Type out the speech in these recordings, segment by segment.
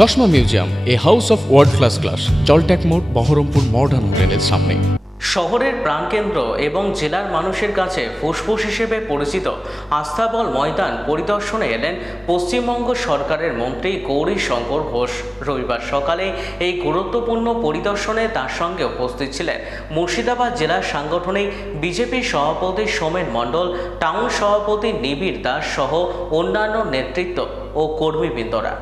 চশমা museum, a house of world class, জলট্যাক মোড়, বহরমপুর মডার্ন হোটেলের সামনে। শহরের প্রাণকেন্দ্র এবং জেলার মানুষের কাছে ফুসফুস হিসেবে পরিচিত আস্তাবল ময়দান পরিদর্শনে এলেন পশ্চিমবঙ্গ সরকারের মন্ত্রী গৌরীশঙ্কর ঘোষ। রবিবার সকালে এই গুরুত্বপূর্ণ পরিদর্শনে তার সঙ্গে উপস্থিত ছিলেন মুর্শিদাবাদ জেলার সাংগঠনিক বিজেপি সভাপতি সোমেন মণ্ডল, টাউন সভাপতি নিবিড় দাস সহ অন্যান্য নেতৃত্ব ও কর্মীবৃন্দরা।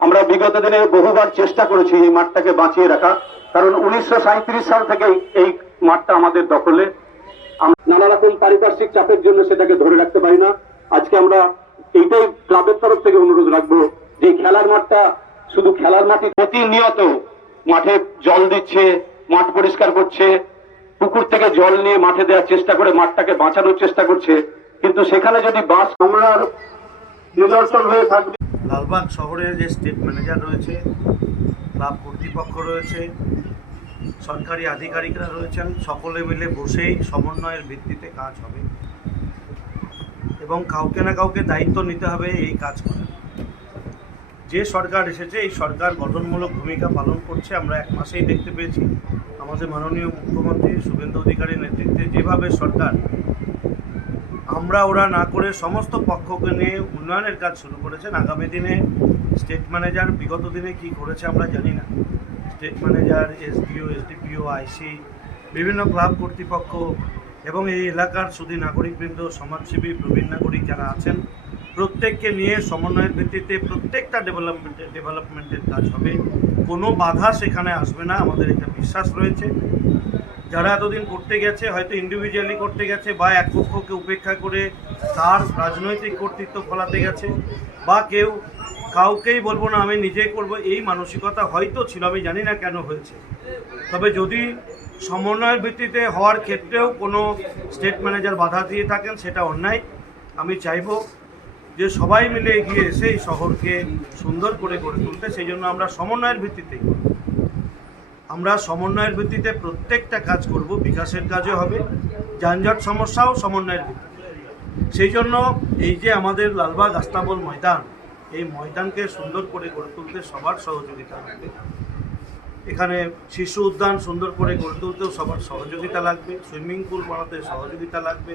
আমরা বিগত দিনে বহুবার চেষ্টা করেছি এই মাঠটাকে বাঁচিয়ে রাখা, কারণ 1937 সাল থেকে এই মাঠটা আমাদের দখলে। নানা রকম পারিপার্শ্বিক চাপের জন্য সেটাকে ধরে রাখতে পারি না। আজকে আমরা এইটাই ক্লাবের তরফ থেকে অনুরোধ রাখবো যে খেলার মাঠটা শুধু খেলার মাঠই, প্রতিনিয়ত মাঠে জল দিচ্ছে, মাঠ পরিষ্কার করছে, পুকুর থেকে জল নিয়ে মাঠে দেওয়ার চেষ্টা করে মাঠটাকে বাঁচানোর চেষ্টা করছে, কিন্তু সেখানে যদি বাস আমরা নিদর্শন হয়ে থাকবে। লালবাগ শহরের যে স্টেট ম্যানেজার রয়েছে, ক্লাব কর্তৃপক্ষ রয়েছে, সরকারি আধিকারিকরা রয়েছেন, সকলে মিলে বসেই সমন্বয়ের ভিত্তিতে কাজ হবে এবং কাউকে না কাউকে দায়িত্ব নিতে হবে এই কাজ করার। যে সরকার এসেছে এই সরকার গঠনমূলক ভূমিকা পালন করছে। আমরা এক মাসেই দেখতে পেয়েছি আমাদের মাননীয় মুখ্যমন্ত্রী শুভেন্দু অধিকারীর নেতৃত্বে যেভাবে সরকার আমরা ওরা না করে সমস্ত পক্ষকে নিয়ে উন্নয়নের কাজ শুরু করেছেন। আগামী দিনে স্টেট ম্যানেজার বিগত দিনে কি করেছে আমরা জানি না। স্টেট ম্যানেজার, এসডিও, এসডিপিও, আইসি, বিভিন্ন ক্লাব কর্তৃপক্ষ এবং এই এলাকার শুধু নাগরিকবৃন্দ, সমাজসেবী, প্রবীণ নাগরিক যারা আছেন, প্রত্যেককে নিয়ে সমন্বয়ের ভিত্তিতে প্রত্যেকটা ডেভেলপমেন্টের কাজ হবে। কোনো বাধা সেখানে আসবে না, আমাদের একটা বিশ্বাস রয়েছে। যারা এতদিন করতে গেছে, হয়তো ইন্ডিভিজুয়ালি করতে গেছে বা এক পক্ষকে উপেক্ষা করে তার রাজনৈতিক কর্তৃত্ব ফলাতে গেছে, বা কেউ কাউকেই বলবো না আমি নিজেই করব, এই মানসিকতা হয়তো ছিল, আমি জানি না কেন হয়েছে। তবে যদি সমন্বয়ের ভিত্তিতে হওয়ার ক্ষেত্রেও কোনো স্টেট ম্যানেজার বাধা দিয়ে থাকেন সেটা অন্যায়। আমি চাইব যে সবাই মিলে এগিয়ে এসে এই শহরকে সুন্দর করে গড়ে তুলতে। সেই জন্য আমরা সমন্বয়ের ভিত্তিতেই ভিত্তিতে প্রত্যেকটা কাজ করব। বিকাশের কাজও হবে, যানজট সমস্যাও সমন্বয়ের ভিত্তিতে। সেই জন্য এই যে আমাদের লালবাগ আস্তাবল ময়দান, এই ময়দানকে সুন্দর করে গড়ে তুলতে সবার সহযোগিতা লাগবে। এখানে শিশু উদ্যান সুন্দর করে গড়ে তুলতেও সবার সহযোগিতা লাগবে, সুইমিং পুল বানাতে সহযোগিতা লাগবে,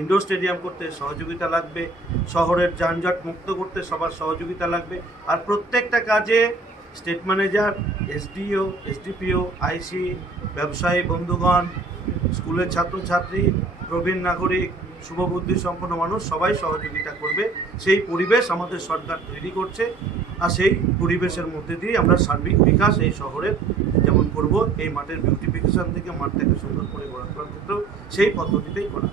ইনডোর স্টেডিয়াম করতে সহযোগিতা লাগবে, শহরের যানজট মুক্ত করতে সবার সহযোগিতা লাগবে। আর প্রত্যেকটা কাজে স্টেট ম্যানেজার, এসডিও, এসডিপিও, আইসি, ব্যবসায়ী বন্ধুগণ, স্কুলের ছাত্রছাত্রী, প্রবীণ নাগরিক, শুভবুদ্ধি সম্পন্ন মানুষ সবাই সহযোগিতা করবে। সেই পরিবেশ আমাদের সরকার তৈরি করছে, আর সেই পরিবেশের মধ্যে দিয়ে আমরা সার্বিক বিকাশ এই শহরের যেমন করব, এই মাঠের বিউটিফিকেশন থেকে মাঠটাকে সুন্দর করে গড়ে তোলার ক্ষেত্রেও সেই পদ্ধতিতেই করা।